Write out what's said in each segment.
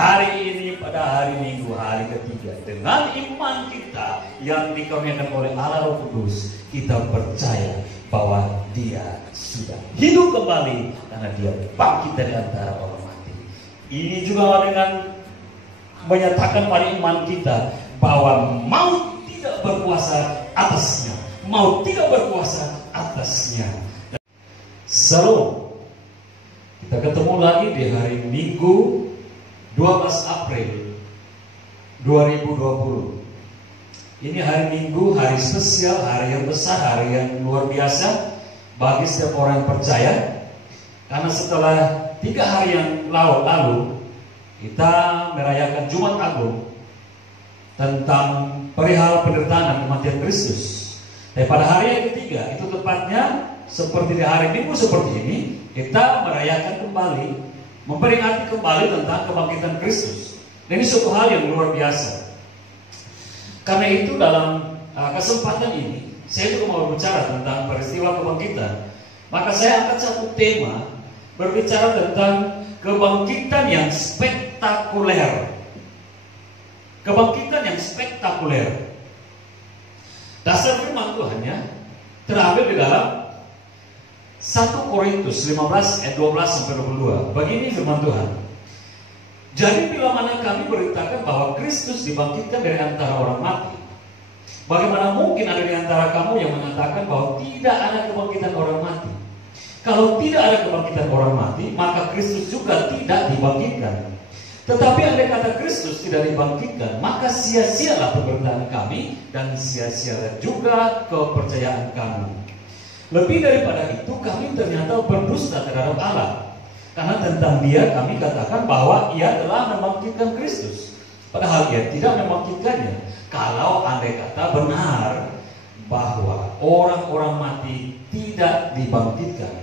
hari ini pada hari Minggu, hari ketiga, dengan iman kita yang dikaruniakan oleh Allah Roh Kudus, kita percaya bahwa Dia sudah hidup kembali karena Dia bangkit dari antara orang mati. Ini juga dengan menyatakan pada iman kita bahwa maut tidak berkuasa atasnya, maut tidak berkuasa atasnya. Shalom. Kita ketemu lagi di hari Minggu 12 April 2020. Ini hari Minggu, hari spesial, hari yang besar, hari yang luar biasa bagi setiap orang yang percaya. Karena setelah 3 hari yang lalu kita merayakan Jumat Agung tentang perihal penderitaan dan kematian Kristus. Dan pada hari yang ketiga, itu tepatnya seperti di hari Minggu seperti ini, kita merayakan kembali, memperingati kembali tentang kebangkitan Kristus. Dan ini suatu hal yang luar biasa. Karena itu dalam kesempatan ini, saya juga mau berbicara tentang peristiwa kebangkitan. Maka saya angkat satu tema, berbicara tentang kebangkitan yang spektakuler. Kebangkitan yang spektakuler. Dasar firman Tuhannya terambil di dalam 1 Korintus 15 ayat 12 sampai 22. Begini firman Tuhan. Jadi bila mana kami beritakan bahwa Kristus dibangkitkan dari antara orang mati, bagaimana mungkin ada di antara kamu yang mengatakan bahwa tidak ada kebangkitan orang mati? Kalau tidak ada kebangkitan orang mati, maka Kristus juga tidak dibangkitkan. Tetapi andai kata Kristus tidak dibangkitkan, maka sia-sialah pemberitaan kami dan sia-sialah juga kepercayaan kami. Lebih daripada itu, kami ternyata berdusta terhadap Allah. Karena tentang Dia kami katakan bahwa Ia telah membangkitkan Kristus, padahal Ia tidak membangkitkannya. Kalau andai kata benar bahwa orang-orang mati tidak dibangkitkan.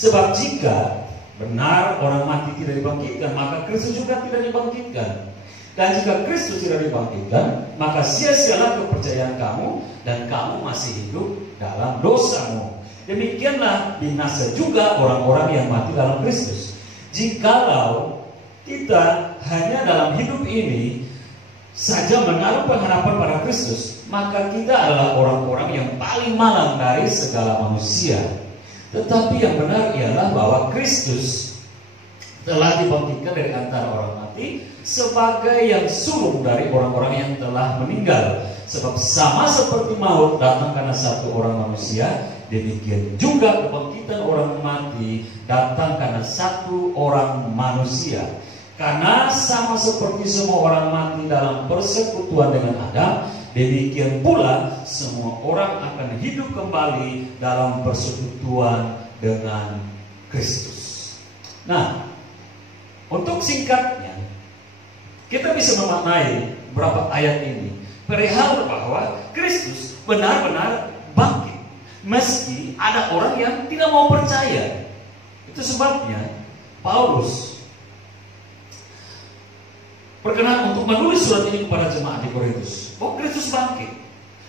Sebab jika benar orang mati tidak dibangkitkan, maka Kristus juga tidak dibangkitkan. Dan jika Kristus tidak dibangkitkan, maka sia-sialah kepercayaan kamu dan kamu masih hidup dalam dosamu. Demikianlah binasa juga orang-orang yang mati dalam Kristus. Jikalau kita hanya dalam hidup ini saja menaruh pengharapan pada Kristus, maka kita adalah orang-orang yang paling malang dari segala manusia. Tetapi yang benar ialah bahwa Kristus telah dibangkitkan dari antara orang mati sebagai yang sulung dari orang-orang yang telah meninggal. Sebab sama seperti maut datang karena satu orang manusia, demikian juga kebangkitan orang mati datang karena satu orang manusia. Karena sama seperti semua orang mati dalam persekutuan dengan Adam, demikian pula semua orang akan hidup kembali dalam persekutuan dengan Kristus. Nah, untuk singkatnya, kita bisa memaknai berapa ayat ini perihal bahwa Kristus benar-benar bangkit, meski ada orang yang tidak mau percaya. Itu sebabnya Paulus berkenan untuk menulis surat ini kepada jemaat di Korintus. Oh, Kristus bangkit,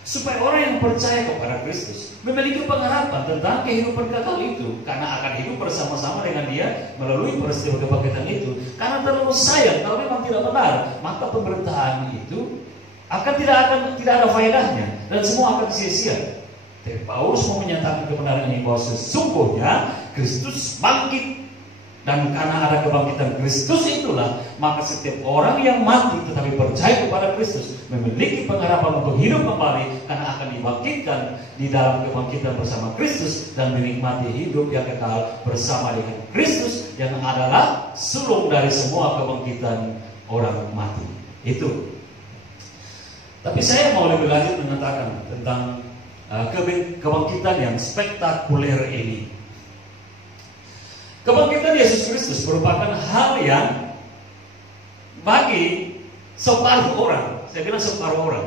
supaya orang yang percaya kepada Kristus memiliki pengharapan tentang kehidupan kekal itu, karena akan hidup bersama-sama dengan Dia melalui peristiwa kebangkitan itu. Karena terlalu sayang, kalau memang tidak benar, maka pemberitaan itu tidak ada faedahnya dan semua akan sia-sia. Tapi Paulus mau menyatakan kebenaran ini bahwa sesungguhnya Kristus bangkit, dan karena ada kebangkitan Kristus itulah maka setiap orang yang mati tetapi percaya kepada Kristus memiliki pengharapan untuk hidup kembali, karena akan dibangkitkan di dalam kebangkitan bersama Kristus dan menikmati hidup yang kekal bersama dengan Kristus yang adalah sulung dari semua kebangkitan orang mati itu. Tapi saya mau lebih lanjut mengatakan tentang kebangkitan yang spektakuler ini. Kebangkitan Yesus Kristus merupakan hal yang bagi separuh orang, saya bilang separuh orang,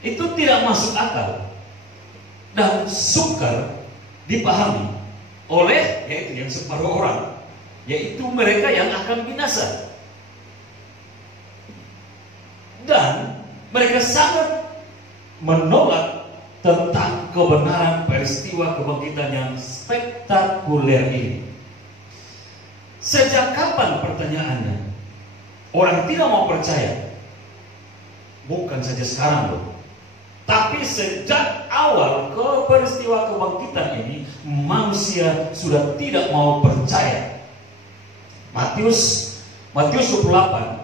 itu tidak masuk akal dan sukar dipahami oleh yaitu yang separuh orang, yaitu mereka yang akan binasa. Dan mereka sangat menolak tentang kebenaran peristiwa kebangkitan yang spektakuler ini. Sejak kapan, pertanyaannya, orang tidak mau percaya. Bukan saja sekarang loh, tapi sejak awal ke peristiwa kebangkitan ini, manusia sudah tidak mau percaya. Matius 28,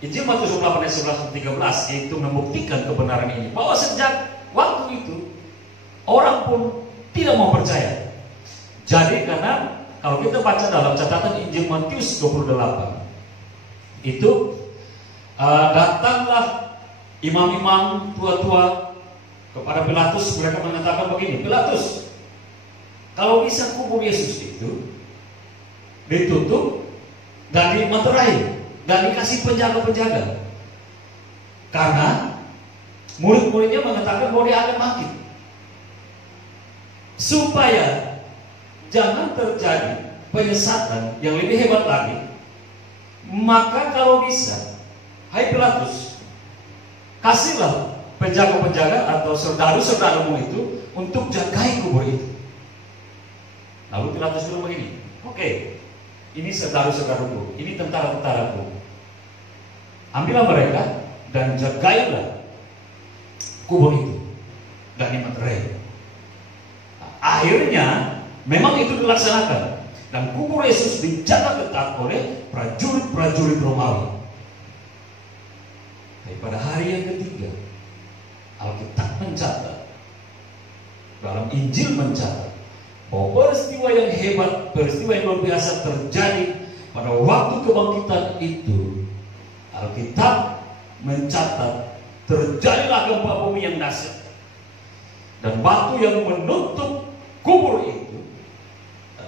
Injil Matius 28 ayat 11-13 itu membuktikan kebenaran ini, bahwa sejak waktu itu orang pun tidak mau percaya. Jadi karena kalau kita baca dalam catatan Injil Matius 28 itu datanglah imam-imam tua-tua kepada Pilatus. Mereka mengatakan begini, Pilatus, kalau bisa kubur Yesus itu ditutup dan dimeterai dan dikasih penjaga-penjaga, karena murid-muridnya mengatakan bahwa dia akan mati. Supaya jangan terjadi penyesatan yang lebih hebat lagi, maka kalau bisa, hai Pilatus, kasihlah penjaga-penjaga atau saudara-saudaramu itu untuk jagai kubur itu. Lalu Pilatus bilang begini, oke, ini saudara-saudaraku, ini tentara-tentaraku, ambillah mereka dan jagailah kubur itu dan dimeterai. Akhirnya memang itu dilaksanakan, dan kubur Yesus dijaga ketat oleh prajurit-prajurit Romawi. Tapi pada hari yang ketiga, Alkitab mencatat, dalam Injil mencatat, bahwa peristiwa yang hebat, peristiwa yang luar biasa terjadi pada waktu kebangkitan itu. Alkitab mencatat terjadilah gempa bumi yang dahsyat, dan batu yang menutup kubur itu,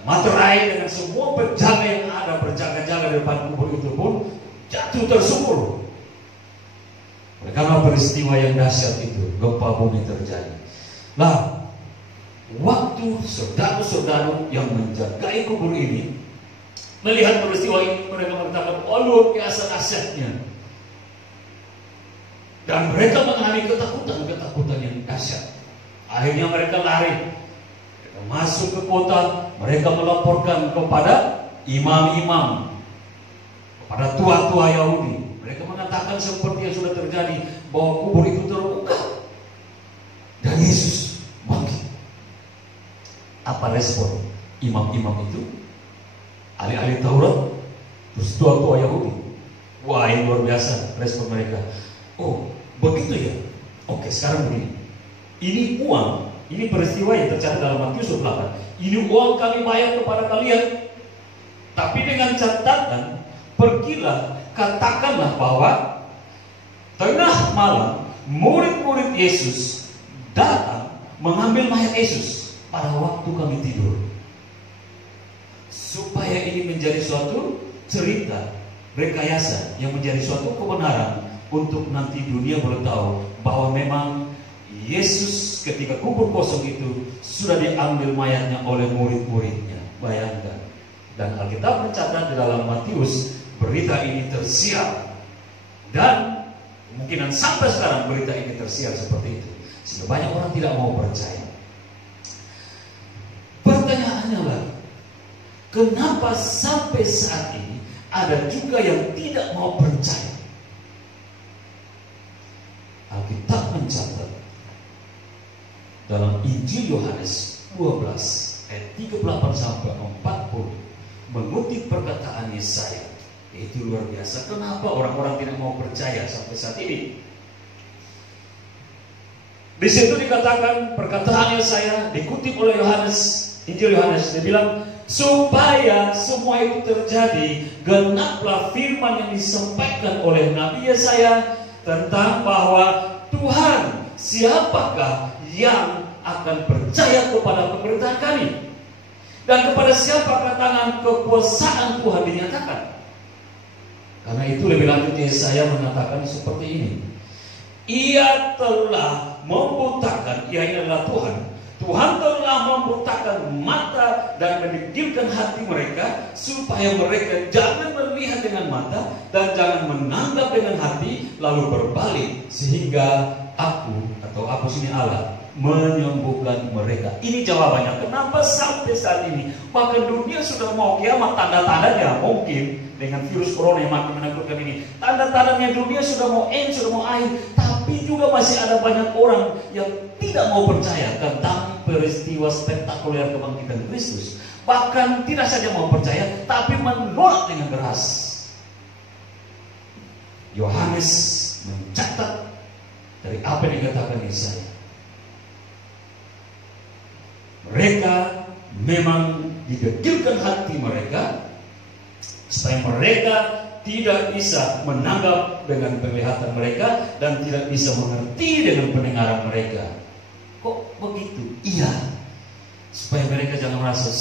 materai dengan semua penjaga yang ada berjaga-jaga di depan kubur itu pun jatuh tersungkur. Karena peristiwa yang dahsyat itu, gempa bumi terjadi. Nah, waktu saudara-saudara yang menjagai kubur ini melihat peristiwa ini, mereka mengatakan, oh luar biasa dahsyatnya. Dan mereka mengalami ketakutan yang dahsyat. Akhirnya mereka lari, mereka masuk ke kota, mereka melaporkan kepada imam-imam, kepada tua-tua Yahudi. Mereka mengatakan seperti yang sudah terjadi, bahwa kubur itu terbuka dan Yesus bangkit. Apa respon imam-imam itu? Ahli-ahli Taurat, terus tua-tua Yahudi. Wah, yang luar biasa respon mereka. Oh, begitu ya? Oke, sekarang begini. Ini uang, ini peristiwa yang tercatat dalam Matius 28. Ini uang kami bayar kepada kalian. Tapi dengan catatan, pergilah, katakanlah bahwa tengah malam murid-murid Yesus datang mengambil mayat Yesus pada waktu kami tidur. Supaya ini menjadi suatu cerita rekayasa yang menjadi suatu kebenaran, untuk nanti dunia boleh tahu bahwa memang Yesus ketika kubur kosong itu sudah diambil mayatnya oleh murid-muridnya. Bayangkan. Dan Alkitab mencatat di dalam Matius, berita ini tersiar, dan kemungkinan sampai sekarang berita ini tersiar seperti itu, sehingga banyak orang tidak mau percaya. Pertanyaannya lagi, kenapa sampai saat ini ada juga yang tidak mau percaya? Alkitab mencatat dalam Injil Yohanes 12 ayat 38-40, mengutip perkataan Yesaya. Itu luar biasa. Kenapa orang-orang tidak mau percaya sampai saat ini? Di situ dikatakan perkataan Yesaya dikutip oleh Yohanes, Injil Yohanes, dia bilang, supaya semua itu terjadi, genaplah firman yang disampaikan oleh Nabi Yesaya tentang bahwa Tuhan, siapakah yang akan percaya kepada pemerintahan kami, dan kepada siapakah tangan kekuasaan Tuhan dinyatakan. Karena itu lebih lanjut Yesaya mengatakan seperti ini, Ia telah membutakan, Ia ini adalah Tuhan, Tuhan telah membutakan mata dan mendidikkan hati mereka, supaya mereka jangan melihat dengan mata dan jangan menganggap dengan hati, lalu berbalik, sehingga aku sini Allah menyembuhkan mereka. Ini jawabannya. Kenapa sampai saat ini bahkan dunia sudah mau kiamat, tanda-tandanya mungkin dengan virus corona yang makin menakutkan ini, tanda-tandanya dunia sudah mau sudah mau akhir, tapi juga masih ada banyak orang yang tidak mau percaya tentang peristiwa spektakuler kebangkitan Kristus. Bahkan tidak saja mau percaya, tapi menolak dengan keras. Yohanes mencatat dari apa yang dikatakan Yesaya. Mereka memang didegilkan hati mereka supaya mereka tidak bisa menanggap dengan penglihatan mereka dan tidak bisa mengerti dengan pendengaran mereka. Kok begitu? Iya, supaya mereka jangan merasa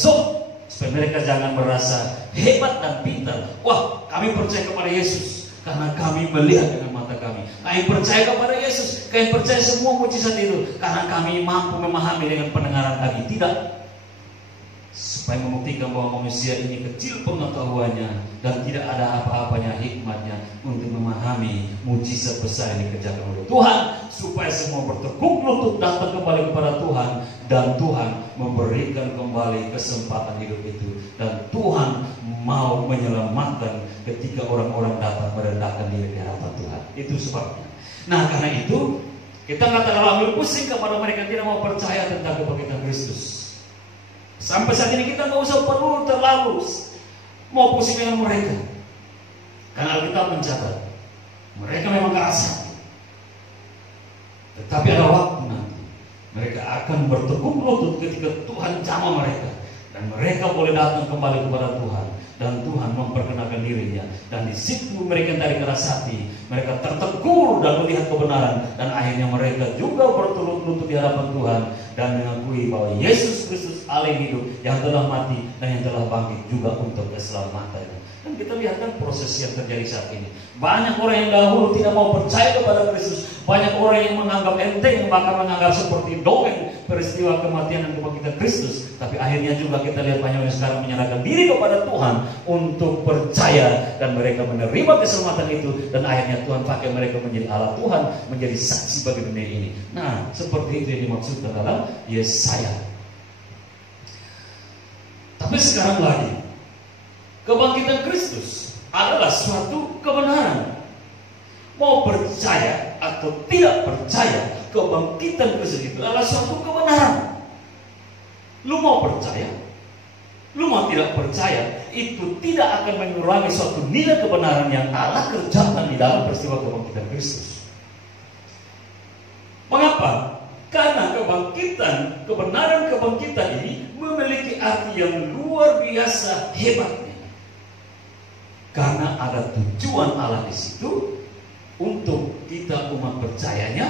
supaya mereka jangan merasa hebat dan pintar. Wah, kami percaya kepada Yesus karena kami melihat dengan mata kami. Kami percaya kepada Yesus, kami percaya semua mujizat itu karena kami mampu memahami dengan pendengaran kami. Tidak, supaya membuktikan bahwa manusia ini kecil pengetahuannya dan tidak ada apa-apanya hikmatnya untuk memahami mujizat besar yang dikerjakan oleh Tuhan, supaya semua bertekuk lutut datang kembali kepada Tuhan, dan Tuhan memberikan kembali kesempatan hidup itu, dan Tuhan mau menyelamatkan ketika orang-orang datang merendahkan diri di hadapan Tuhan. Itu sebabnya. Nah, karena itu kita nggak terlalu ambil pusing kepada mereka tidak mau percaya tentang kebangkitan Kristus. Sampai saat ini kita nggak usah perlu terlalu mau pusing dengan mereka, karena Alkitab mencatat mereka memang keras hati. Tetapi ada waktu nanti mereka akan bertekuk lutut ketika Tuhan jamah mereka, dan mereka boleh datang kembali kepada Tuhan, dan Tuhan memperkenalkan dirinya. Dan di situ mereka dari keras hati, mereka tertegur dan melihat kebenaran, dan akhirnya mereka juga berturut lutut di hadapan Tuhan dan mengakui bahwa Yesus Kristus Allah yang hidup, yang telah mati dan yang telah bangkit juga untuk keselamatan. Dan kita lihat kan proses yang terjadi saat ini. Banyak orang yang dahulu tidak mau percaya kepada Kristus, banyak orang yang menganggap enteng, bahkan menganggap seperti dongeng peristiwa kematian dan kebangkitan Kristus. Tapi akhirnya juga kita lihat banyak yang sekarang menyerahkan diri kepada Tuhan untuk percaya, dan mereka menerima keselamatan itu, dan akhirnya Tuhan pakai mereka menjadi alat Tuhan, menjadi saksi bagi dunia ini. Nah, seperti itu yang dimaksudkan dalam Yesaya. Tapi sekarang lagi, kebangkitan Kristus adalah suatu kebenaran. Mau percaya atau tidak percaya, kebangkitan Kristus itu adalah suatu kebenaran. Lu mau percaya, lu mau tidak percaya, itu tidak akan mengurangi suatu nilai kebenaran yang Allah kerjakan di dalam peristiwa kebangkitan Kristus. Mengapa? Karena kebenaran kebangkitan ini memiliki arti yang luar biasa hebatnya. Karena ada tujuan Allah di situ untuk kita umat percayanya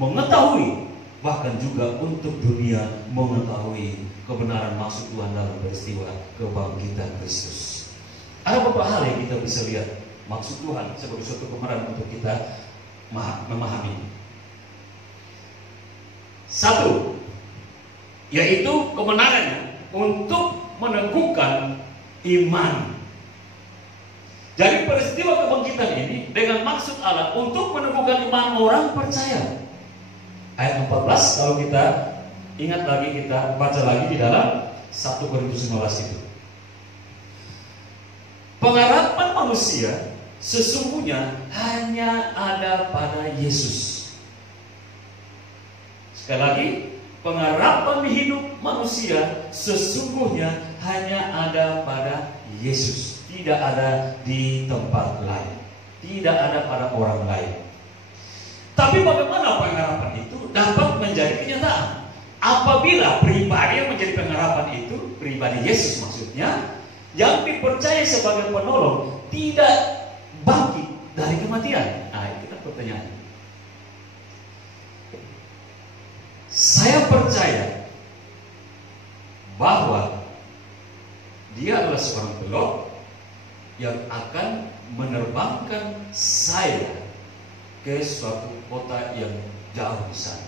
mengetahui, bahkan juga untuk dunia mengetahui kebenaran maksud Tuhan dalam peristiwa kebangkitan Kristus. Ada beberapa hal yang kita bisa lihat maksud Tuhan sebagai suatu kebenaran untuk kita memahami. Satu, yaitu kebenarannya untuk meneguhkan iman. Jadi peristiwa kebangkitan ini dengan maksud Allah untuk meneguhkan iman orang percaya. Ayat 14 kalau kita ingat lagi, kita baca lagi di dalam 1 Korintus 15 itu. Pengharapan manusia sesungguhnya hanya ada pada Yesus. Sekali lagi, pengharapan hidup manusia sesungguhnya hanya ada pada Yesus. Tidak ada di tempat lain, tidak ada pada orang lain. Tapi bagaimana pengharapan itu dapat menjadi kenyataan? Apabila pribadi yang menjadi pengharapan itu, pribadi Yesus maksudnya, yang dipercaya sebagai penolong, tidak bangkit dari kematian. Nah, itu kan pertanyaannya. Saya percaya bahwa dia adalah seorang pilot yang akan menerbangkan saya ke suatu kota yang jauh di sana.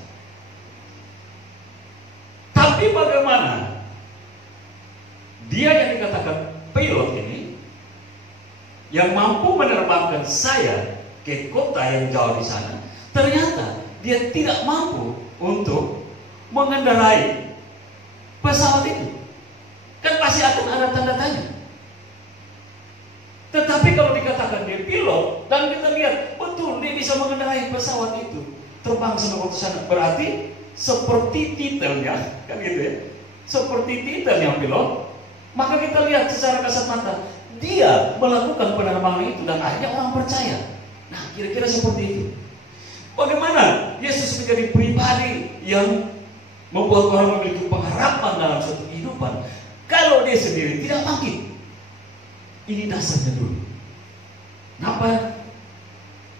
Tapi bagaimana dia yang dikatakan pilot ini yang mampu menerbangkan saya ke kota yang jauh di sana, ternyata dia tidak mampu untuk mengendarai pesawat itu. Kan pasti akan ada tanda tanya. Tetapi kalau dikatakan dia pilot, dan kita lihat betul dia bisa mengendarai pesawat itu, terbang sampai ke sana, berarti seperti titelnya, kan gitu ya, seperti titelnya pilot. Maka kita lihat secara kasat mata, dia melakukan penerbangan itu dan akhirnya orang percaya. Nah, kira-kira seperti itu. Bagaimana Yesus menjadi pribadi yang membuat orang memiliki pengharapan dalam suatu kehidupan kalau dia sendiri tidak bangkit? Ini dasarnya dulu. Kenapa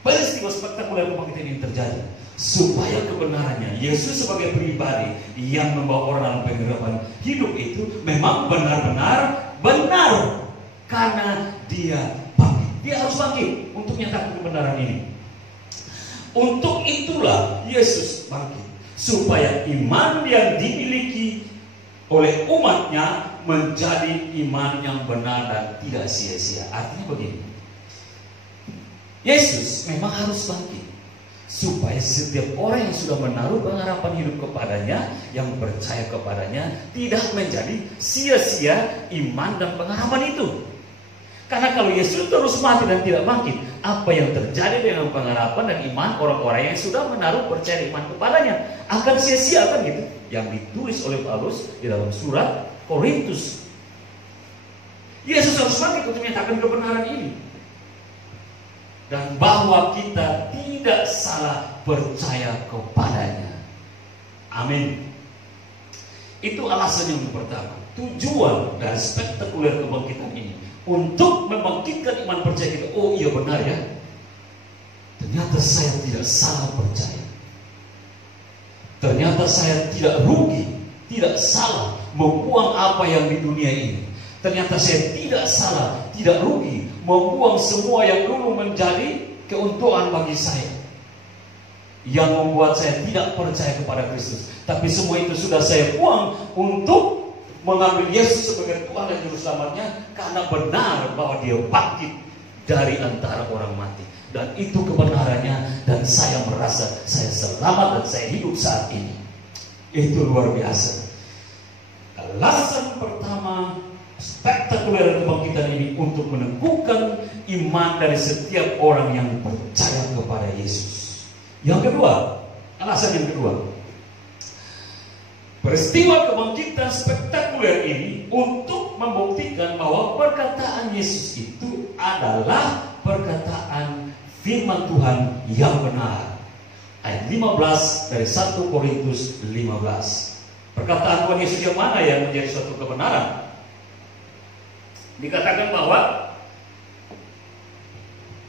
peristiwa spektakuler kebangkitan ini terjadi? Supaya kebenarannya Yesus sebagai pribadi yang membawa orang dalam pengharapan hidup itu memang benar-benar benar, karena dia bangkit. Dia harus bangkit untuk menyatakan kebenaran ini. Untuk itulah Yesus bangkit, supaya iman yang dimiliki oleh umatnya menjadi iman yang benar dan tidak sia-sia. Artinya begini, Yesus memang harus bangkit supaya setiap orang yang sudah menaruh pengharapan hidup kepadanya, yang percaya kepadanya, tidak menjadi sia-sia iman dan pengharapan itu. Karena kalau Yesus terus mati dan tidak bangkit, apa yang terjadi dengan pengharapan dan iman orang-orang yang sudah menaruh percaya iman kepadanya? Akan sia-sia, kan gitu. Yang ditulis oleh Paulus di dalam surat Korintus. Yesus harus bangkit untuk menyatakan kebenaran ini, dan bahwa kita tidak salah percaya kepadanya. Amin. Itu alasan yang pertama. Tujuan dari spektakuler kebangkitan ini untuk membangkitkan iman percaya kita. Oh iya, benar ya, ternyata saya tidak salah percaya. Ternyata saya tidak rugi, tidak salah membuang apa yang di dunia ini. Ternyata saya tidak salah, tidak rugi membuang semua yang dulu menjadi keuntungan bagi saya, yang membuat saya tidak percaya kepada Kristus. Tapi semua itu sudah saya buang untuk mengambil Yesus sebagai Tuhan dan Juru Selamatnya, karena benar bahwa dia bangkit dari antara orang mati. Dan itu kebenarannya, dan saya merasa saya selamat dan saya hidup saat ini. Itu luar biasa. Alasan pertama spektakuler kebangkitan ini untuk meneguhkan iman dari setiap orang yang percaya kepada Yesus. Yang kedua, alasan yang kedua, peristiwa kebangkitan spektakuler ini untuk membuktikan bahwa perkataan Yesus itu adalah perkataan firman Tuhan yang benar. Ayat 15 dari 1 Korintus 15. Perkataan Tuhan Yesus yang mana yang menjadi suatu kebenaran? Dikatakan bahwa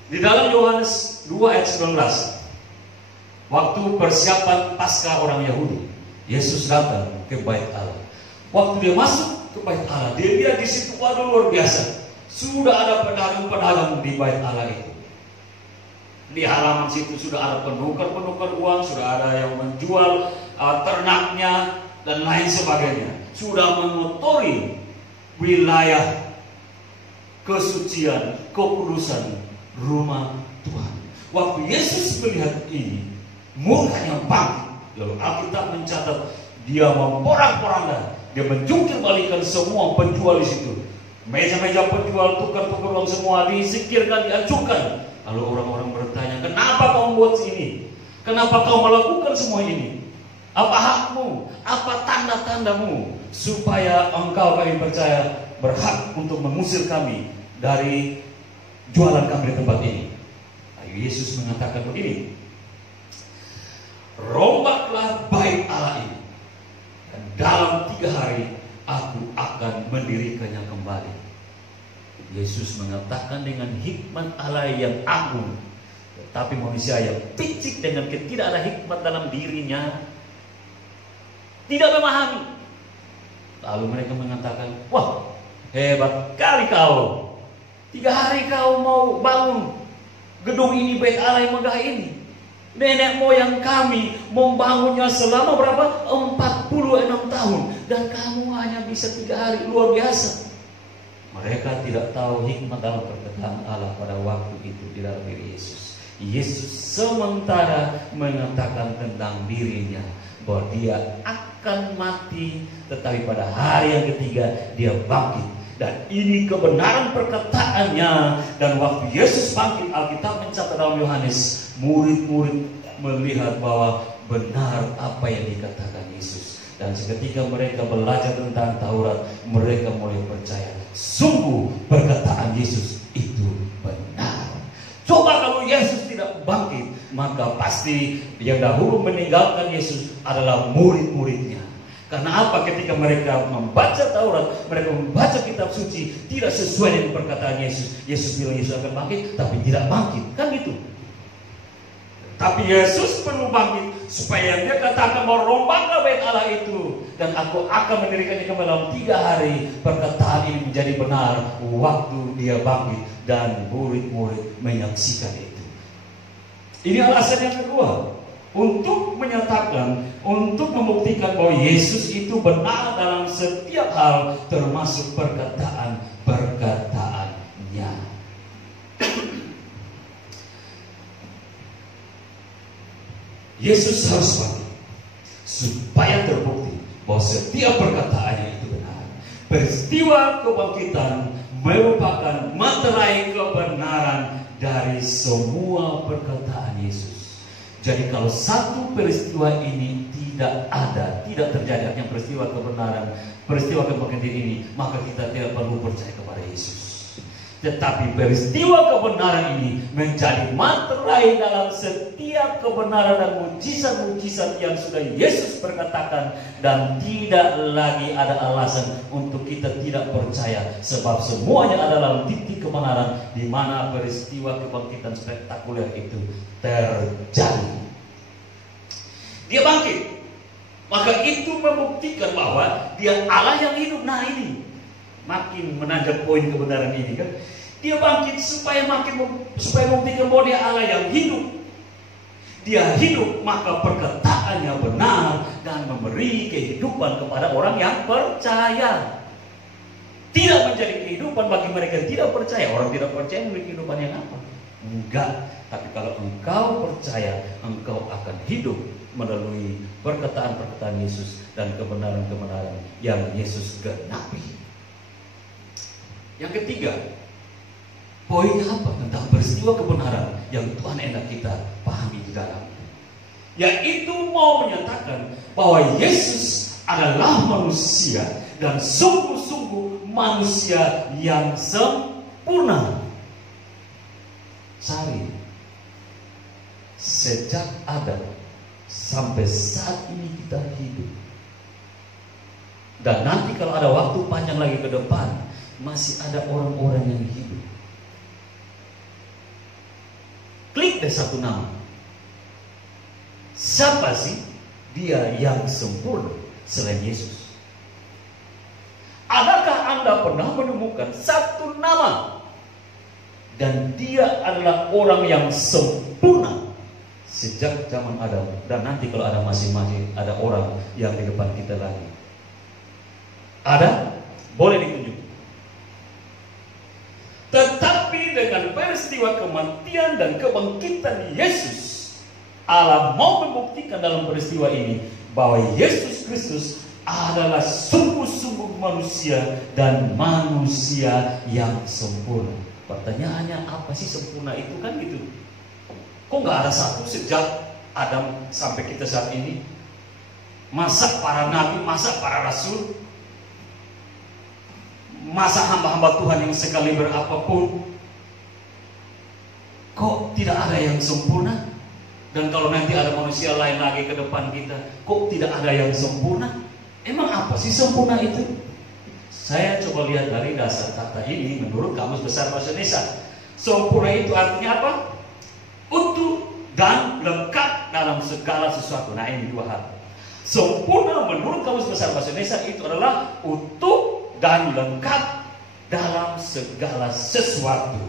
di dalam Yohanes 2 ayat 19, waktu persiapan Paskah orang Yahudi, Yesus datang ke Bait Allah. Waktu dia masuk ke Bait Allah, dia lihat di situ, waduh, luar biasa. Sudah ada pedagang-pedagang di Bait Allah itu. Di halaman situ sudah ada penukar-penukar uang, sudah ada yang menjual ternaknya dan lain sebagainya. Sudah mengotori wilayah kesucian, kekudusan rumah Tuhan. Waktu Yesus melihat ini, murkanya bangkit. Lalu Alkitab mencatat dia memporak-poranda, dia menjungkir balikan semua penjual di situ. Meja-meja penjual, tukar-tukar uang semua disingkirkan, dihancurkan. Lalu orang-orang bertanya, kenapa kau membuat ini? Kenapa kau melakukan semua ini? Apa hakmu? Apa tanda-tandamu? Supaya engkau, kami percaya, berhak untuk mengusir kami dari jualan kami di tempat ini. Lalu Yesus mengatakan begini, rombaklah Bait Allah ini, dan dalam 3 hari aku akan mendirikannya kembali. Yesus mengatakan dengan hikmat Allah yang agung, tetapi manusia yang picik dengan tidak ada hikmat dalam dirinya tidak memahami. Lalu mereka mengatakan, wah, hebat kali kau, 3 hari kau mau bangun gedung ini, Bait Allah yang megah ini. Nenek moyang kami membangunnya selama berapa? 46 tahun, dan kamu hanya bisa 3 hari. Luar biasa. Mereka tidak tahu hikmat dalam perkataan Allah pada waktu itu di dalam diri Yesus. Yesus sementara mengatakan tentang dirinya bahwa dia akan mati, tetapi pada hari yang ketiga dia bangkit. Dan ini kebenaran perkataannya. Dan waktu Yesus bangkit, Alkitab mencatat dalam Yohanes, murid-murid melihat bahwa benar apa yang dikatakan Yesus. Dan seketika mereka belajar tentang Taurat, mereka mulai percaya, sungguh perkataan Yesus itu benar. Coba kalau Yesus tidak bangkit, maka pasti yang dahulu meninggalkan Yesus adalah murid-muridnya. Karena apa? Ketika mereka membaca Taurat, mereka membaca kitab suci, tidak sesuai dengan perkataan Yesus. Yesus bilang Yesus akan bangkit, tapi tidak bangkit. Kan gitu. Tapi Yesus perlu bangkit supaya dia katakan bahwa rombaklah bait Allah itu, dan aku akan mendirikannya kembali dalam 3 hari. Perkataan ini menjadi benar waktu dia bangkit, dan murid-murid menyaksikan itu. Ini alasan yang kedua, untuk menyatakan, untuk membuktikan bahwa Yesus itu benar dalam setiap hal, termasuk perkataan-perkataannya. Yesus harus bangkit supaya terbukti bahwa setiap perkataannya itu benar. Peristiwa kebangkitan merupakan materai kebenaran dari semua perkataan Yesus. Jadi kalau satu peristiwa ini tidak ada, tidak terjadi yang peristiwa kebenaran, peristiwa kebangkitan ini, maka kita tidak perlu percaya kepada Yesus. Tetapi peristiwa kebenaran ini menjadi materai dalam setiap kebenaran dan mujizat-mujizat yang sudah Yesus perkatakan, dan tidak lagi ada alasan untuk kita tidak percaya, sebab semuanya adalah titik kebenaran di mana peristiwa kebangkitan spektakuler itu terjadi. Dia bangkit, maka itu membuktikan bahwa dia Allah yang hidup. Nah ini makin menanjak poin kebenaran ini kan. Dia bangkit supaya membuktikan bahwa dia Allah yang hidup. Dia hidup, maka perkataannya benar dan memberi kehidupan kepada orang yang percaya. Tidak menjadi kehidupan bagi mereka yang tidak percaya. Orang tidak percaya memberi kehidupan yang apa? Enggak. Tapi kalau engkau percaya, engkau akan hidup melalui perkataan-perkataan Yesus dan kebenaran-kebenaran yang Yesus genapi. Yang ketiga, poinnya apa tentang peristiwa kebenaran yang Tuhan hendak kita pahami di dalam, yaitu mau menyatakan bahwa Yesus adalah manusia dan sungguh-sungguh manusia yang sempurna. Cari sejak Adam sampai saat ini kita hidup, dan nanti kalau ada waktu panjang lagi ke depan, masih ada orang-orang yang hidup. Klik deh satu nama. Siapa sih dia yang sempurna selain Yesus? Adakah Anda pernah menemukan satu nama dan dia adalah orang yang sempurna sejak zaman Adam, dan nanti kalau ada masing-masing ada orang yang di depan kita lagi? Ada? Boleh ditunjuk. Tetapi dengan peristiwa kematian dan kebangkitan Yesus, Allah mau membuktikan dalam peristiwa ini bahwa Yesus Kristus adalah sungguh-sungguh manusia dan manusia yang sempurna. Pertanyaannya, apa sih sempurna itu? Kan gitu. Kok nggak ada satu sejak Adam sampai kita saat ini? Masa para nabi, masa para rasul, masa hamba-hamba Tuhan yang sekaliber apapun, kok tidak ada yang sempurna? Dan kalau nanti ada manusia lain lagi ke depan kita, kok tidak ada yang sempurna? Emang apa sih sempurna itu? Saya coba lihat dari dasar kata ini menurut Kamus Besar Bahasa Indonesia. Sempurna itu artinya apa? Utuh dan lengkap dalam segala sesuatu. Nah ini dua hal. Sempurna menurut Kamus Besar Bahasa Indonesia itu adalah utuh dan lengkap dalam segala sesuatu.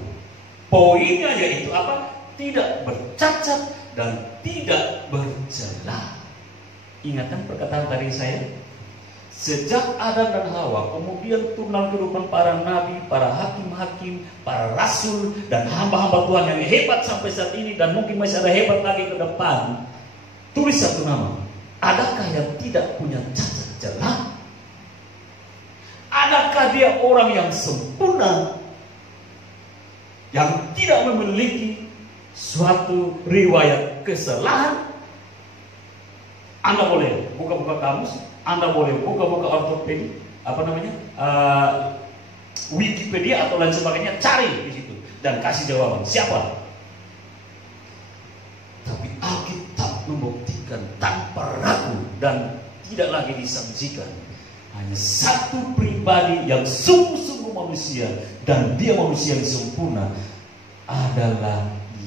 Poinnya yaitu apa? Tidak bercacat dan tidak bercela. Ingatkan perkataan tadi saya. Sejak Adam dan Hawa, kemudian turun kehidupan para nabi, para hakim-hakim, para rasul, dan hamba-hamba Tuhan yang hebat sampai saat ini, dan mungkin masih ada hebat lagi ke depan. Tulis satu nama. Adakah yang tidak punya cacat celah? Adakah dia orang yang sempurna, yang tidak memiliki suatu riwayat kesalahan? Anda boleh buka-buka kamus, Anda boleh buka-buka ortopedi, Wikipedia atau lain sebagainya, cari di situ dan kasih jawaban. Siapa? Tapi Alkitab membuktikan tanpa ragu dan tidak lagi disangsikan, hanya satu pribadi yang sungguh-sungguh manusia dan dia manusia yang sempurna adalah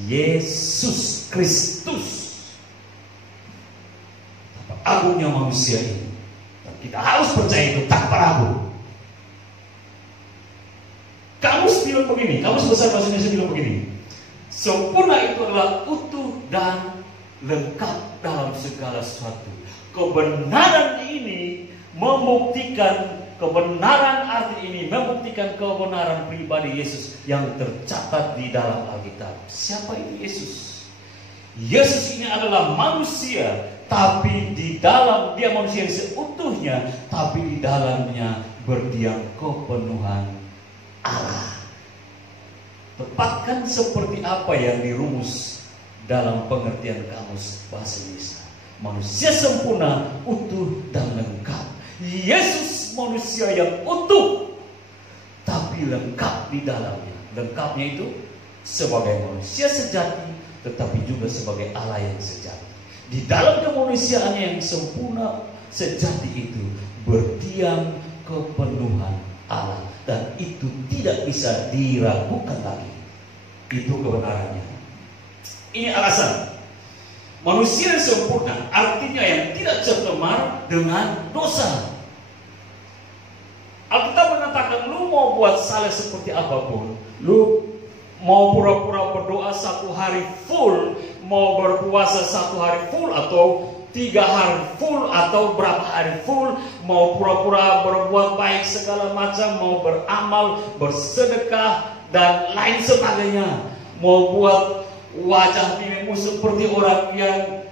Yesus Kristus. Agungnya manusia ini, dan kita harus percaya itu tanpa ragu. Kamus bilang begini, Kamus Besar Bahasa Indonesia bilang begini: sempurna itu adalah utuh dan lengkap dalam segala sesuatu. Kebenaran ini membuktikan, kebenaran arti ini membuktikan kebenaran pribadi Yesus yang tercatat di dalam Alkitab. Siapa itu Yesus? Yesus ini adalah manusia, tapi di dalam dia manusia yang seutuhnya, tapi di dalamnya berdiam kepenuhan Allah. Tepatkan seperti apa yang dirumus dalam pengertian Kamus Bahasa Indonesia. Manusia sempurna, utuh dan lengkap. Yesus manusia yang utuh, tapi lengkap di dalamnya. Lengkapnya itu sebagai manusia sejati, tetapi juga sebagai Allah yang sejati. Di dalam kemanusiaannya yang sempurna sejati itu berdiam kepenuhan Allah, dan itu tidak bisa diragukan lagi. Itu kebenarannya. Ini alasan manusia yang sempurna, artinya yang tidak tercemar dengan dosa. Alkitab mengatakan, lu mau buat salah seperti apapun, lu mau pura-pura berdoa 1 hari full, mau berpuasa 1 hari full, atau 3 hari full, atau berapa hari full, mau pura-pura berbuat baik segala macam, mau beramal, bersedekah dan lain sebagainya, mau buat wajah dirimu seperti orang yang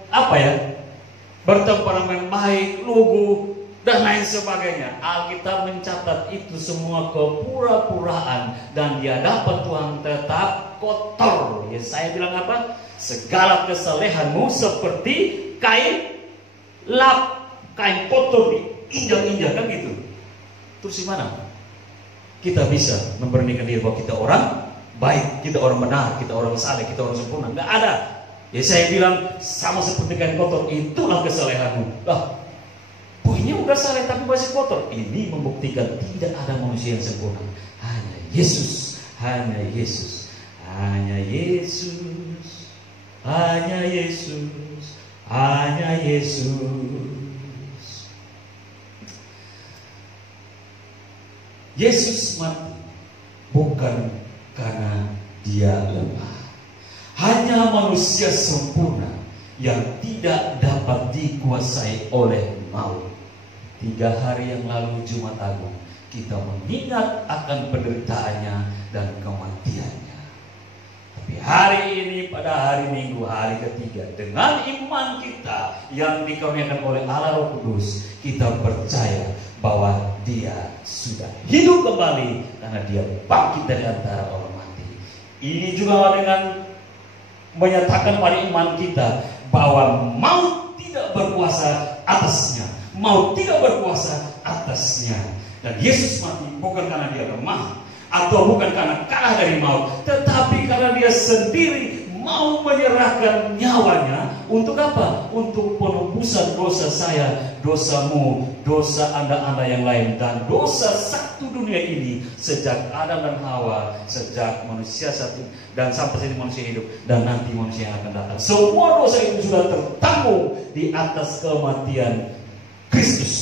bertemperamen baik, lugu dan lain sebagainya. Alkitab mencatat itu semua kepura-puraan, dan di hadapan Tuhan tetap kotor. Yesaya bilang apa? Segala kesalehanmu seperti kain lap, kain kotor diinjak-injak, kan gitu. Terus gimana kita bisa memberanikan diri bahwa kita orang baik, kita orang benar, kita orang saleh, kita orang sempurna? Nggak ada. Yesaya bilang sama seperti kain kotor, itulah kesalehanmu. Punya udah saleh tapi masih kotor. Ini membuktikan tidak ada manusia yang sempurna. Hanya Yesus, hanya Yesus, hanya Yesus, hanya Yesus, hanya Yesus. Yesus mati bukan karena dia lemah. Hanya manusia sempurna yang tidak dapat dikuasai oleh maut. 3 hari yang lalu Jumat Agung kita mengingat akan penderitaannya dan kematiannya. Tapi hari ini pada hari Minggu, hari ketiga, dengan iman kita yang dikaruniakan oleh Allah Roh Kudus, kita percaya bahwa dia sudah hidup kembali karena dia bangkit dari antara orang mati. Ini juga dengan menyatakan pada iman kita bahwa maut tidak berkuasa atasnya, maut tidak berkuasa atasnya. Dan Yesus mati bukan karena dia lemah atau bukan karena kalah dari maut, tetapi karena dia sendiri mau menyerahkan nyawanya untuk apa? Untuk penebusan dosa saya, dosamu, dosa anda-anda yang lain, dan dosa satu dunia ini sejak Adam dan Hawa, sejak manusia satu dan sampai sini manusia hidup dan nanti manusia yang akan datang. Semua dosa itu sudah tertanggung di atas kematian Kristus.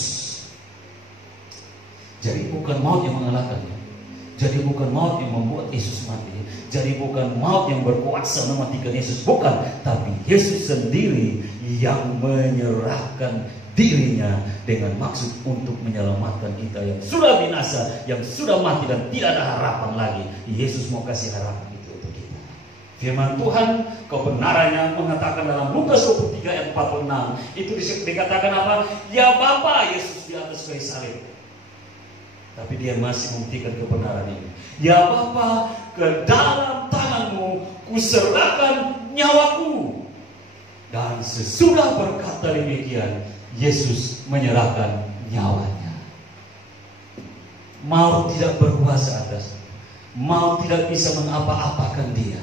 Jadi bukan maut yang mengalahkannya. Jadi bukan maut yang membuat Yesus mati. Jadi bukan maut yang berkuasa mematikan Yesus, bukan. Tapi Yesus sendiri yang menyerahkan dirinya dengan maksud untuk menyelamatkan kita yang sudah binasa, yang sudah mati dan tidak ada harapan lagi. Yesus mau kasih harapan itu untuk kita. Firman Tuhan kebenarannya mengatakan dalam Lukas 23 ayat 46 itu dikatakan apa? Ya Bapa, Yesus di atas kayu salib. Tapi dia masih membuktikan kebenaran ini. Ya Bapa, ke dalam tanganmu kuserahkan nyawaku. Dan sesudah berkata demikian, Yesus menyerahkan nyawanya. Maut tidak berkuasa atasnya. Maut tidak bisa mengapa-apakan dia.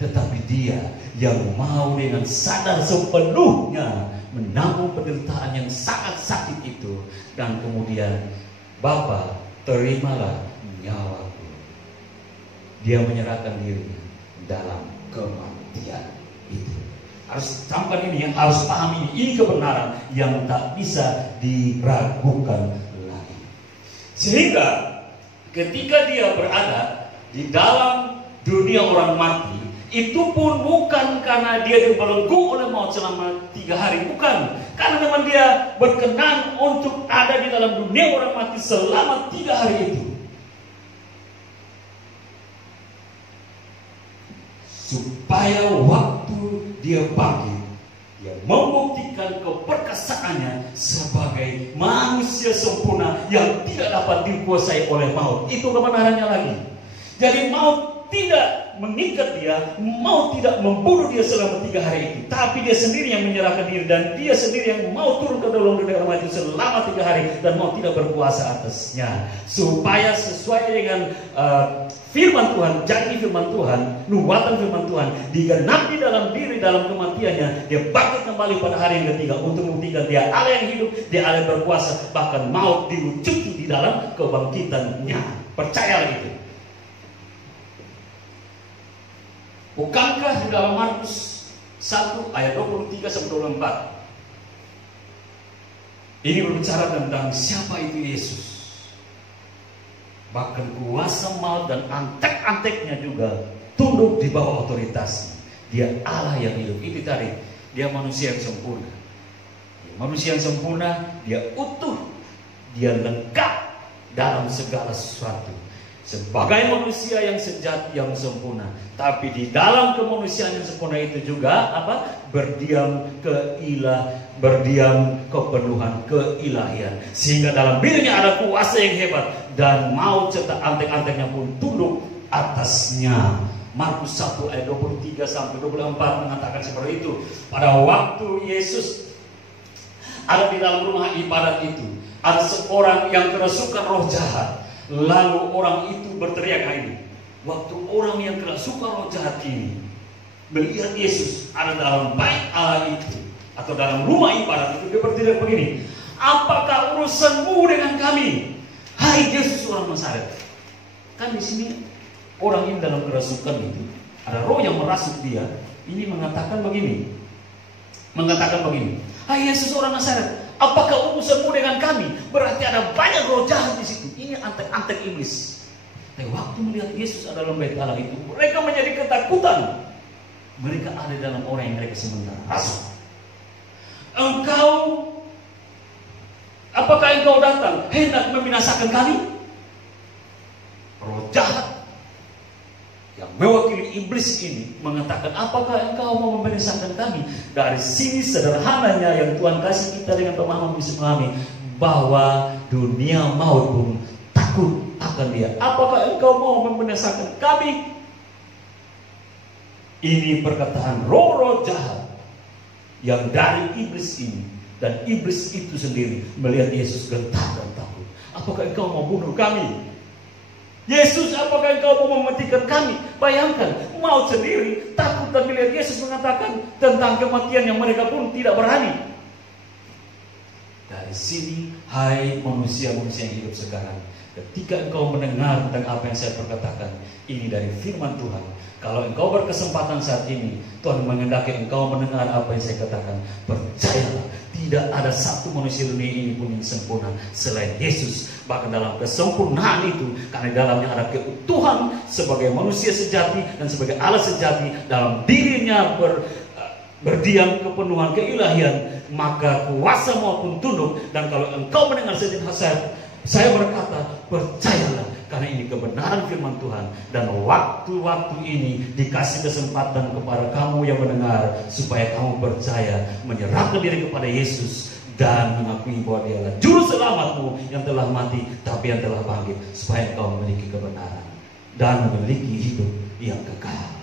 Tetapi dia yang mau dengan sadar sepenuhnya menanggung penderitaan yang sangat sakit itu. Dan kemudian, Bapa, terimalah nyawaku. Dia menyerahkan dirinya dalam kematian itu. Harus sampai ini, yang harus paham ini kebenaran yang tak bisa diragukan lagi. Sehingga ketika dia berada di dalam dunia orang mati, itu pun bukan karena dia dibelenggu oleh maut selama 3 hari, bukan. Karena memang dia berkenan untuk ada di dalam dunia orang mati selama 3 hari itu. Supaya waktu dia bangkit, dia membuktikan keperkasaannya sebagai manusia sempurna yang tidak dapat dikuasai oleh maut. Itu kebenarannya lagi. Jadi maut tidak mengikat dia, maut tidak membunuh dia selama 3 hari itu. Tapi dia sendiri yang menyerahkan diri, dan dia sendiri yang mau turun ke dalam dunia orang mati selama 3 hari, dan maut tidak berkuasa atasnya. Supaya sesuai dengan firman Tuhan, janji firman Tuhan, nubuatan firman Tuhan digenapi dalam diri, dalam kematiannya, dia bangkit kembali pada hari yang ketiga untuk membuktikan dia Allah yang hidup, dia Allah yang berkuasa, bahkan maut diwujudi di dalam kebangkitannya. Percayalah itu. Bukankah di dalam Markus 1 ayat 23 sampai 24 ini berbicara tentang siapa itu Yesus. Bahkan kuasa maut dan antek-anteknya juga tunduk di bawah otoritasnya. Dia Allah yang hidup. Itu tadi, dia manusia yang sempurna. Manusia yang sempurna, dia utuh, dia lengkap dalam segala sesuatu. Sebagai manusia yang sejati, yang sempurna, tapi di dalam kemanusiaan yang sempurna itu juga apa? Berdiam kepenuhan keilahian. Sehingga dalam dirinya ada kuasa yang hebat, dan maut serta antek-anteknya pun tunduk atasnya. Markus 1 ayat 23 sampai 24 mengatakan seperti itu. Pada waktu Yesus ada di dalam rumah ibadat itu, ada seorang yang kerasukan roh jahat. Lalu orang itu berteriak ini. Waktu orang yang kerasukan roh jahat ini melihat Yesus ada dalam bait Allah itu, atau dalam rumah ibadat itu, dia berteriak begini, apakah urusanmu dengan kami, hai Yesus orang Nazaret? Kan di sini orang ini dalam kerasukan itu, ada roh yang merasuk dia. Ini mengatakan begini, hai Yesus orang Nazaret, apakah urusanmu dengan kami? Berarti ada banyak roh jahat di situ. Ini antek-antek iblis. Tapi waktu melihat Yesus ada dalam bait Allah itu, mereka menjadi ketakutan. Mereka ada dalam orang yang mereka sementara rasuk. Apakah engkau datang hendak membinasakan kami? Roh jahat yang mewakili iblis ini mengatakan, apakah engkau mau membinasakan kami? Dari sini sederhananya yang Tuhan kasih kita dengan pemahaman bisa memahami bahwa dunia maut pun takut akan dia. Apakah engkau mau membinasakan kami? Ini perkataan roh-roh jahat yang dari iblis ini, dan iblis itu sendiri melihat Yesus gentar dan takut. Apakah engkau mau bunuh kami? Yesus, apakah engkau mau mematikan kami? Bayangkan, maut sendiri takut dan melihat Yesus mengatakan tentang kematian yang mereka pun tidak berani. Dari sini, hai manusia-manusia yang hidup sekarang, ketika engkau mendengar tentang apa yang saya perkatakan, ini dari firman Tuhan. Kalau engkau berkesempatan saat ini, Tuhan menghendaki engkau mendengar apa yang saya katakan, percayalah, tidak ada satu manusia dunia ini pun yang sempurna selain Yesus. Bahkan dalam kesempurnaan itu, karena dalamnya ada keutuhan sebagai manusia sejati dan sebagai Allah sejati, dalam dirinya berdiam kepenuhan keilahian, maka kuasa maupun tunduk. Dan kalau engkau mendengar sejenak saya berkata, percayalah, karena ini kebenaran firman Tuhan. Dan waktu-waktu ini dikasih kesempatan kepada kamu yang mendengar, supaya kamu percaya, menyerahkan diri kepada Yesus, dan mengakui bahwa Dia adalah juru selamatmu yang telah mati tapi yang telah bangkit, supaya engkau memiliki kebenaran dan memiliki hidup yang kekal.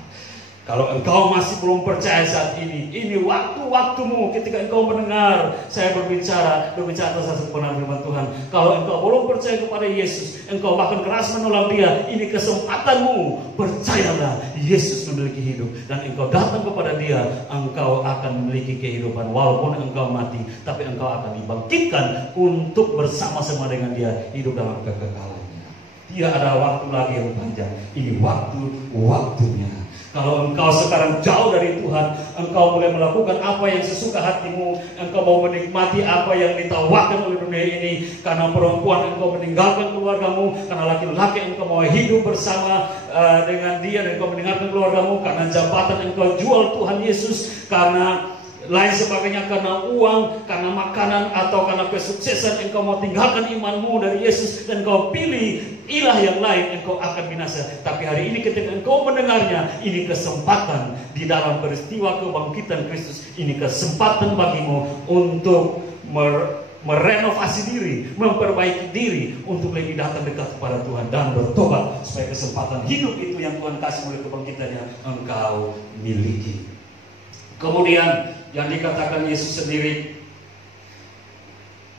Kalau engkau masih belum percaya saat ini waktu-waktumu ketika engkau mendengar saya berbicara atas kebenaran firman Tuhan. Kalau engkau belum percaya kepada Yesus, engkau bahkan keras menolak Dia, ini kesempatanmu. Percayalah, Yesus memiliki hidup, dan engkau datang kepada Dia, engkau akan memiliki kehidupan. Walaupun engkau mati, tapi engkau akan dibangkitkan untuk bersama-sama dengan Dia hidup dalam kekekalannya. Tidak ada waktu lagi yang panjang, ini waktu-waktunya. Kalau engkau sekarang jauh dari Tuhan, engkau mulai melakukan apa yang sesuka hatimu, engkau mau menikmati apa yang ditawarkan oleh dunia ini, karena perempuan engkau meninggalkan keluargamu, karena laki-laki engkau mau hidup bersama dengan dia dan engkau meninggalkan keluargamu, karena jabatan engkau jual Tuhan Yesus, karena lain sebagainya, karena uang, karena makanan, atau karena kesuksesan engkau mau tinggalkan imanmu dari Yesus dan engkau pilih ilah yang lain, engkau akan binasa. Tapi hari ini ketika engkau mendengarnya, ini kesempatan di dalam peristiwa kebangkitan Kristus. Ini kesempatan bagimu untuk merenovasi diri, memperbaiki diri, untuk lebih datang dekat kepada Tuhan dan bertobat, supaya kesempatan hidup itu yang Tuhan kasih oleh kebangkitannya engkau miliki. Kemudian yang dikatakan Yesus sendiri,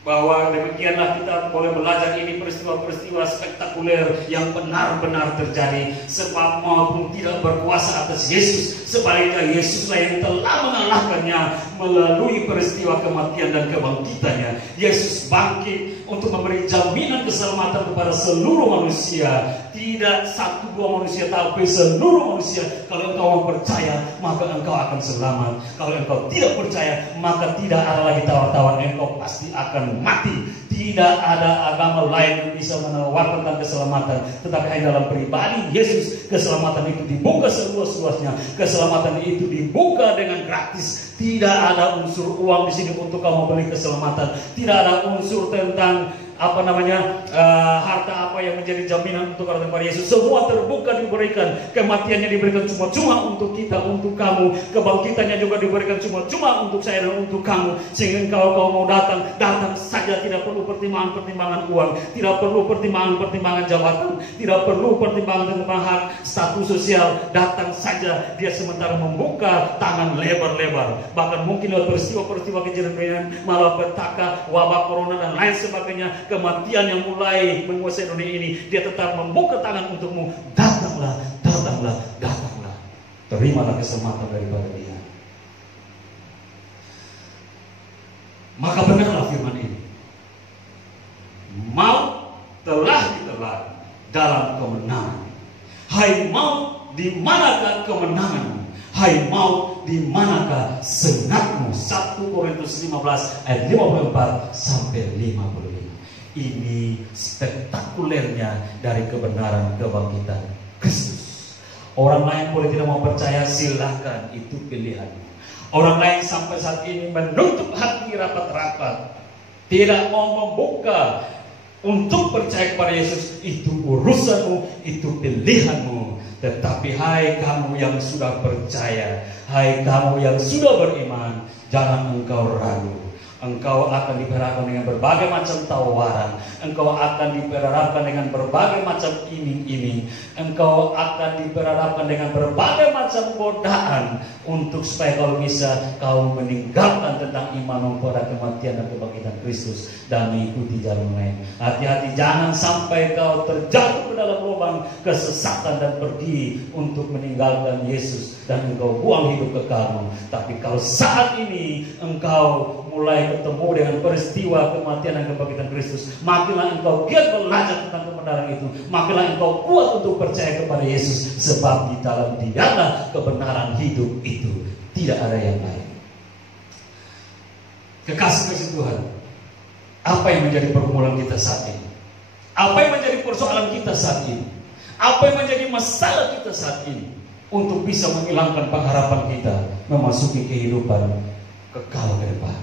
bahwa demikianlah kita boleh belajar ini peristiwa-peristiwa spektakuler yang benar-benar terjadi, sebab maupun tidak berkuasa atas Yesus, sebaliknya Yesuslah yang telah mengalahkannya melalui peristiwa kematian dan kebangkitannya. Yesus bangkit untuk memberi jaminan keselamatan kepada seluruh manusia, tidak satu dua manusia, tapi seluruh manusia. Kalau engkau mau percaya, maka engkau akan selamat. Kalau engkau tidak percaya, maka tidak ada lagi tawar-tawar, engkau pasti akan mati. Tidak ada agama lain yang bisa menawarkan tentang keselamatan, tetapi hanya dalam pribadi Yesus keselamatan itu dibuka seluas-luasnya. Keselamatan itu dibuka dengan gratis. Tidak ada unsur uang di sini untuk kamu beli keselamatan. Tidak ada unsur tentang harta apa yang menjadi jaminan untuk orang kepada Yesus. Semua terbuka diberikan. Kematiannya diberikan cuma-cuma untuk kita, untuk kamu. Kebangkitannya juga diberikan cuma-cuma untuk saya dan untuk kamu. Sehingga kalau mau datang saja, tidak perlu pertimbangan uang, tidak perlu pertimbangan jabatan, tidak perlu pertimbangan hak status sosial. Datang saja, Dia sementara membuka tangan lebar-lebar. Bahkan mungkin lewat peristiwa-peristiwa kejadian, malapetaka, wabah corona dan lain sebagainya, kematian yang mulai menguasai dunia ini, Dia tetap membuka tangan untukmu. Datanglah, datanglah, datanglah. Terimalah keselamatan daripada Dia. Maka benarlah firman ini. Maut telah ditelan dalam kemenangan. Hai maut, di manakah kemenanganmu? Hai maut, di manakah sengatmu? 1 Korintus 15 ayat 54 sampai 55. Ini spektakulernya dari kebenaran kebangkitan Kristus. Orang lain boleh tidak mau percaya, silahkan, itu pilihan. Orang lain sampai saat ini menutup hati rapat-rapat, tidak mau membuka untuk percaya kepada Yesus. Itu urusanmu, itu pilihanmu. Tetapi hai kamu yang sudah percaya, hai kamu yang sudah beriman, jangan engkau ragu. Engkau akan diperhadapkan dengan berbagai macam tawaran. Engkau akan diperhadapkan dengan berbagai macam iming-iming. Engkau akan diperhadapkan dengan berbagai macam godaan, untuk supaya kalau bisa kau meninggalkan tentang iman pada kematian dan kebangkitan Kristus dan mengikuti jalan lain. Hati-hati, jangan sampai kau terjatuh ke dalam lubang kesesatan dan pergi untuk meninggalkan Yesus dan engkau buang hidup kekalmu. Tapi kalau saat ini engkau mulai bertemu dengan peristiwa kematian dan kebangkitan Kristus, makinlah engkau giat belajar tentang kebenaran itu, makinlah engkau kuat untuk percaya kepada Yesus, sebab di dalam Dialah kebenaran hidup itu, tidak ada yang lain. Kekasih Tuhan, apa yang menjadi pergumulan kita saat ini? Apa yang menjadi persoalan kita saat ini? Apa yang menjadi masalah kita saat ini? Untuk bisa menghilangkan pengharapan kita memasuki kehidupan kekal ke depan.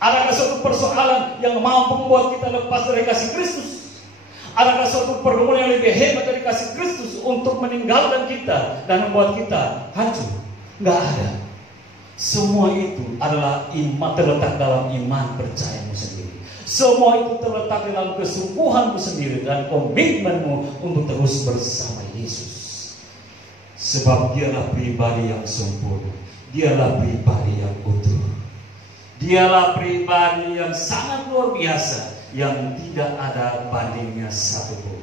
Adakah suatu persoalan yang mampu membuat kita lepas dari kasih Kristus? Adakah suatu pergumulan yang lebih hebat dari kasih Kristus untuk meninggalkan kita dan membuat kita hancur? Nggak ada. Semua itu adalah iman, terletak dalam iman percayamu sendiri. Semua itu terletak dalam kesungguhanmu sendiri dan komitmenmu untuk terus bersama Yesus. Sebab dialah pribadi yang sempurna. Dialah pribadi yang utuh. Dialah pribadi yang sangat luar biasa, yang tidak ada bandingnya satupun.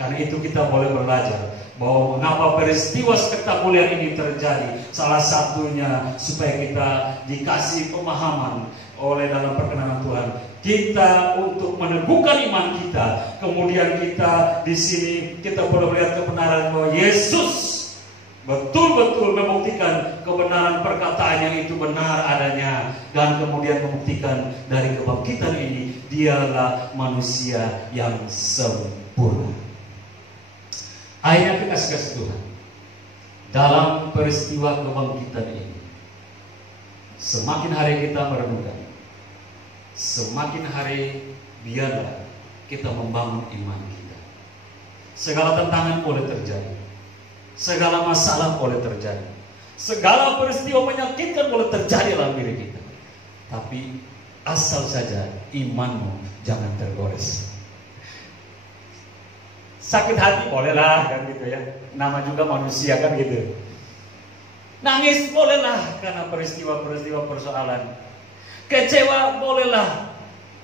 Karena itu kita boleh belajar bahwa mengapa peristiwa spektakuler ini terjadi. Salah satunya supaya kita dikasih pemahaman oleh dalam perkenanan Tuhan. Kita untuk meneguhkan iman kita. Kemudian kita di sini kita boleh melihat kebenaran bahwa Yesus betul-betul membuktikan kebenaran perkataannya itu benar adanya, dan kemudian membuktikan dari kebangkitan ini dialah manusia yang sempurna. Akhirnya kasih Tuhan, dalam peristiwa kebangkitan ini, semakin hari kita merenungkan, semakin hari biarlah kita membangun iman kita. Segala tantangan boleh terjadi, segala masalah boleh terjadi, segala peristiwa menyakitkan boleh terjadi dalam diri kita. Tapi asal saja imanmu jangan tergores. Sakit hati bolehlah kan gitu ya, nama juga manusia kan gitu. Nangis bolehlah karena peristiwa-peristiwa persoalan. Kecewa bolehlah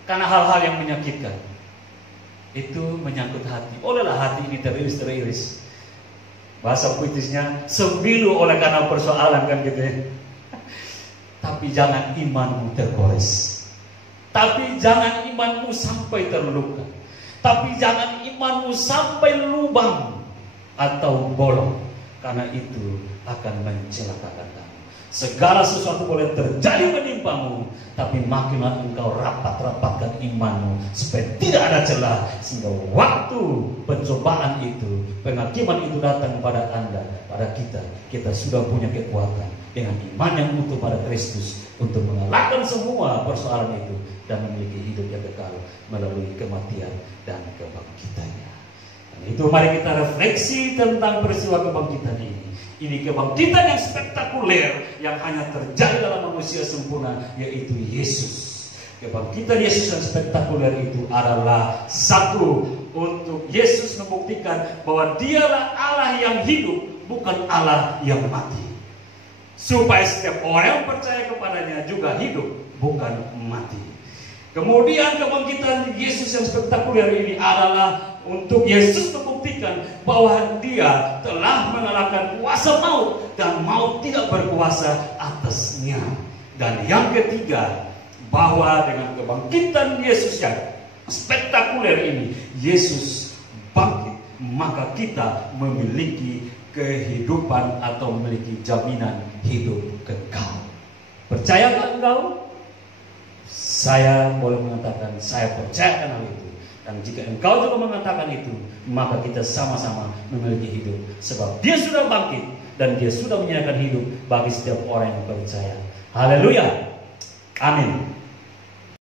karena hal-hal yang menyakitkan. Itu menyangkut hati. Bolehlah hati ini teriris-teriris. Bahasa puitisnya sembilu oleh karena persoalan kan gitu ya. Tapi jangan imanmu tergores. Tapi jangan imanmu sampai terluka. Tapi jangan imanmu sampai lubang atau bolong. Karena itu akan mencelakakan kamu. Segala sesuatu boleh terjadi menimpamu, tapi makinlah engkau rapat-rapatkan imanmu supaya tidak ada celah, sehingga waktu pencobaan itu, penghakiman itu datang pada Anda, pada kita sudah punya kekuatan dengan iman yang utuh pada Kristus untuk mengalahkan semua persoalan itu dan memiliki hidup yang kekal melalui kematian dan kebangkitannya. Dan itu mari kita refleksi tentang peristiwa kebangkitan ini. Ini kebangkitan yang spektakuler yang hanya terjadi dalam manusia sempurna, yaitu Yesus. Kebangkitan Yesus yang spektakuler itu adalah satu, untuk Yesus membuktikan bahwa dialah Allah yang hidup, bukan Allah yang mati. Supaya setiap orang yang percaya kepadanya juga hidup, bukan mati. Kemudian kebangkitan Yesus yang spektakuler ini adalah untuk Yesus membuktikan bahwa dia telah mengalahkan kuasa maut dan maut tidak berkuasa atasnya. Dan yang ketiga, bahwa dengan kebangkitan Yesus yang spektakuler ini, Yesus bangkit, maka kita memiliki kehidupan atau memiliki jaminan hidup kekal. Percayakah engkau? Saya boleh mengatakan saya percaya hal itu. Dan jika engkau juga mengatakan itu, maka kita sama-sama memiliki hidup. Sebab dia sudah bangkit dan dia sudah menyediakan hidup bagi setiap orang yang percaya. Haleluya. Amin.